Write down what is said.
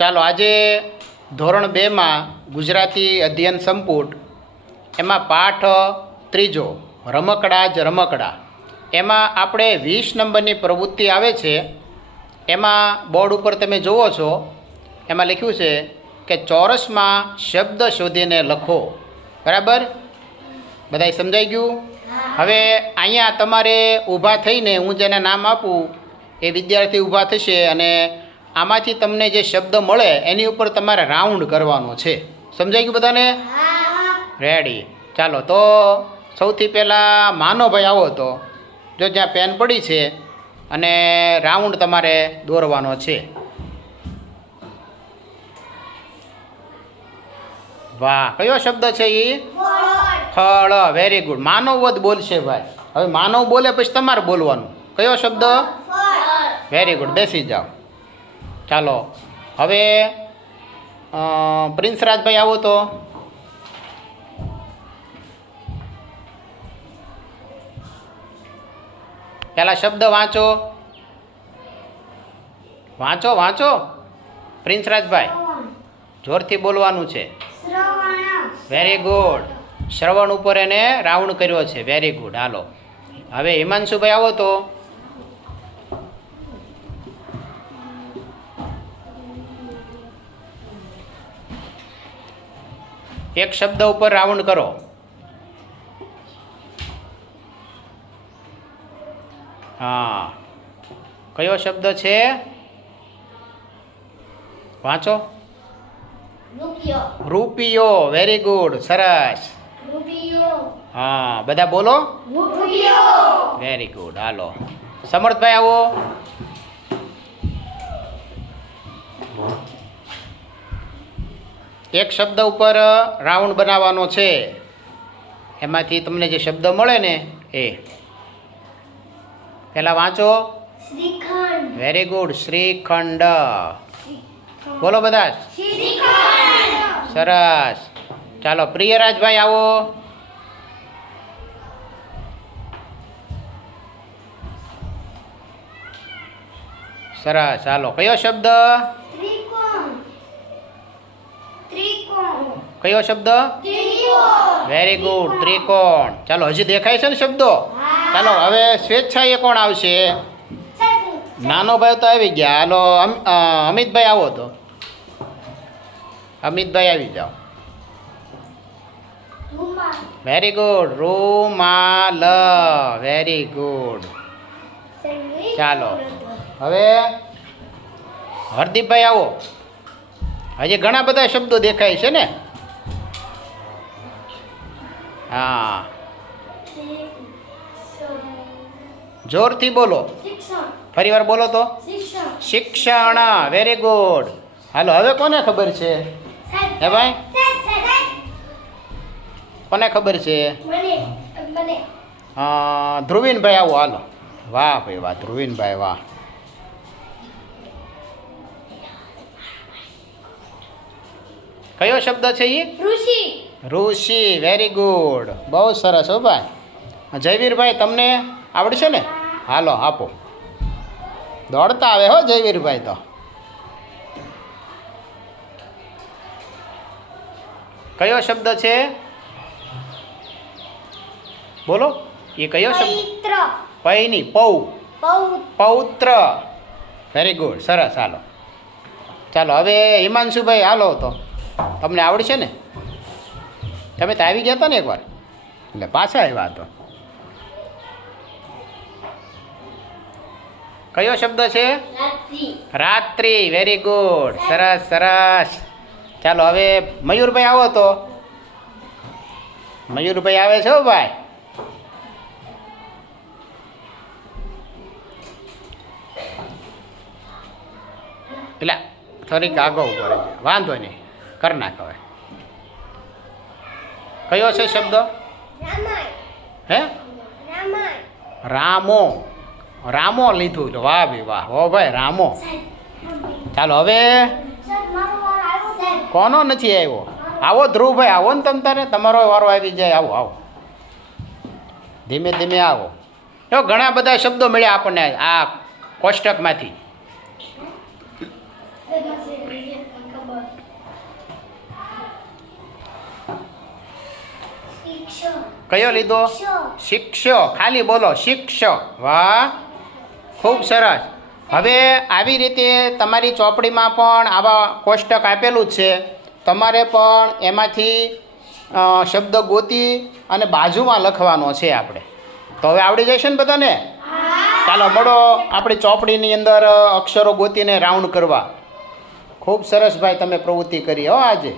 ચાલો આજે ધોરણ 2માં ગુજરાતી અધ્યયન સંપુટ એમાં પાઠ 3 રમકડા જ રમકડા એમાં આપણે 20 નંબરની પ્રવૃત્તિ આવે છે. એમાં બોર્ડ ઉપર તમે જુઓ છો, એમાં લખ્યું છે કે ચોરસમાં શબ્દ શોધીને લખો. બરાબર? બધાય સમજાઈ ગયું? હવે અહીંયા તમારે ઊભા થઈને હું જેને નામ આપું એ વિદ્યાર્થી ઊભા થશે અને આમાંથી તમને જે શબ્દ મળે એની ઉપર તમારે રાઉન્ડ કરવાનો છે. સમજાઈ ગયું બધાને? રેડી. ચાલો તો સૌથી પહેલાં માનવભાઈ આવો તો જો જ્યાં પેન પડી છે અને રાઉન્ડ તમારે દોરવાનો છે. વાહ, કયો શબ્દ છે એ? ફળ. Very good. માનવ જ બોલશે ભાઈ. હવે માનવ બોલે પછી તમારે બોલવાનું. કયો શબ્દ? Very good. બેસી જાઓ. ચાલો હવે પ્રિન્સ રાજભાઈ આવો તો. પહેલા શબ્દ વાંચો વાંચો વાંચો. પ્રિન્સ રાજભાઈ જોરથી બોલવાનું છે. Very good. શ્રવણ ઉપર એને રાઉન્ડ કર્યો છે. Very good. હાલો હવે હિમાંશુભાઈ આવો તો. એક શબ્દ ઉપર રાઉન્ડ કરો. હા, કયો શબ્દ છે? વાંચો. રૂપિયો. Very good. સરસ. હા, બધા બોલો. Very good. હાલો સમર્થભાઈ આવો. એક શબ્દ ઉપર રાઉન્ડ બનાવવાનો છે. એમાંથી તમને જે શબ્દ મળે ને એ પહેલાં વાંચો. Very good. શ્રીખંડ. બોલો બધા. સરસ. ચાલો પ્રિયરાજભાઈ આવો. સરસ. ચાલો કયો શબ્દ? કયો શબ્દ? Very good. ત્રિકોણ. ચાલો હજી દેખાય છે ને શબ્દો? ચાલો હવે સ્વેચ્છાએ કોણ આવશે? નાનો ભાઈ તો આવી ગયા. હાલો અમિતભાઈ આવો તો. અમિતભાઈ આવી જાઓ. Very good. રૂમાલ. Very good. ચાલો હવે હરદીપભાઈ આવો. હજી ઘણા બધા શબ્દો દેખાય છે ને? હા, જોરથી બોલો. ફરી વાર બોલો તો. શિક્ષણ. Very good. હાલો હવે કોને ખબર છે? હે ભાઈ, કોને ખબર છે? ધ્રુવીનભાઈ આવો. હાલો. વાહ ભાઈ વાહ. ધ્રુવીનભાઈ વાહ. કયો શબ્દ છે એ? ઋષિ. Very good. બહુ સરસ હો ભાઈ. જયવીરભાઈ તમને આવડશે ને? હાલો આપો. દોડતા આવે હો જયવીરભાઈ તો. કયો શબ્દ છે? બોલો. એ કયો શબ્દ? પૈની. પૌત્ર. Very good. સરસ. હાલો ચાલો હવે હિમાંશુભાઈ હાલો તો. તમને આવડશે ને? તમે તો આવી ગયા હતા ને એકવાર, એટલે પાછા આવ્યા તો. કયો શબ્દ છે? રાત્રિ. Very good. સરસ સરસ. ચાલો હવે મયુરભાઈ આવો તો. મયુરભાઈ આવે છે હો ભાઈ. એટલે થોડીક આગળ ઉપર વાંધો નહીં, કર નાખ હવે. કયો છે શબ્દ? હે? રામો. રામો લીધું. વાહ ભાઈ વાહ. હો ભાઈ રામો. ચાલો હવે કોનો નથી આવ્યો? આવો ધ્રુવભાઈ આવો ને. તમ તારે તમારો વારો આવી જાય. આવો આવો. ધીમે ધીમે આવો. જો ઘણા બધા શબ્દો મળ્યા આપણને આ કોષ્ટકમાંથી. કયો લીધો? શિક્ષ. ખાલી બોલો શિક્ષ. વાહ, ખૂબ સરસ. હવે આવી રીતે તમારી ચોપડીમાં પણ આવા કોષ્ટક આપેલું જ છે. તમારે પણ એમાંથી શબ્દ ગોતી અને બાજુમાં લખવાનો છે આપણે. તો હવે આવડી જશે ને બધાને? ચાલો મળો આપણી ચોપડીની અંદર અક્ષરો ગોતીને રાઉન્ડ કરવા. ખૂબ સરસ ભાઈ તમે પ્રવૃત્તિ કરી હો આજે.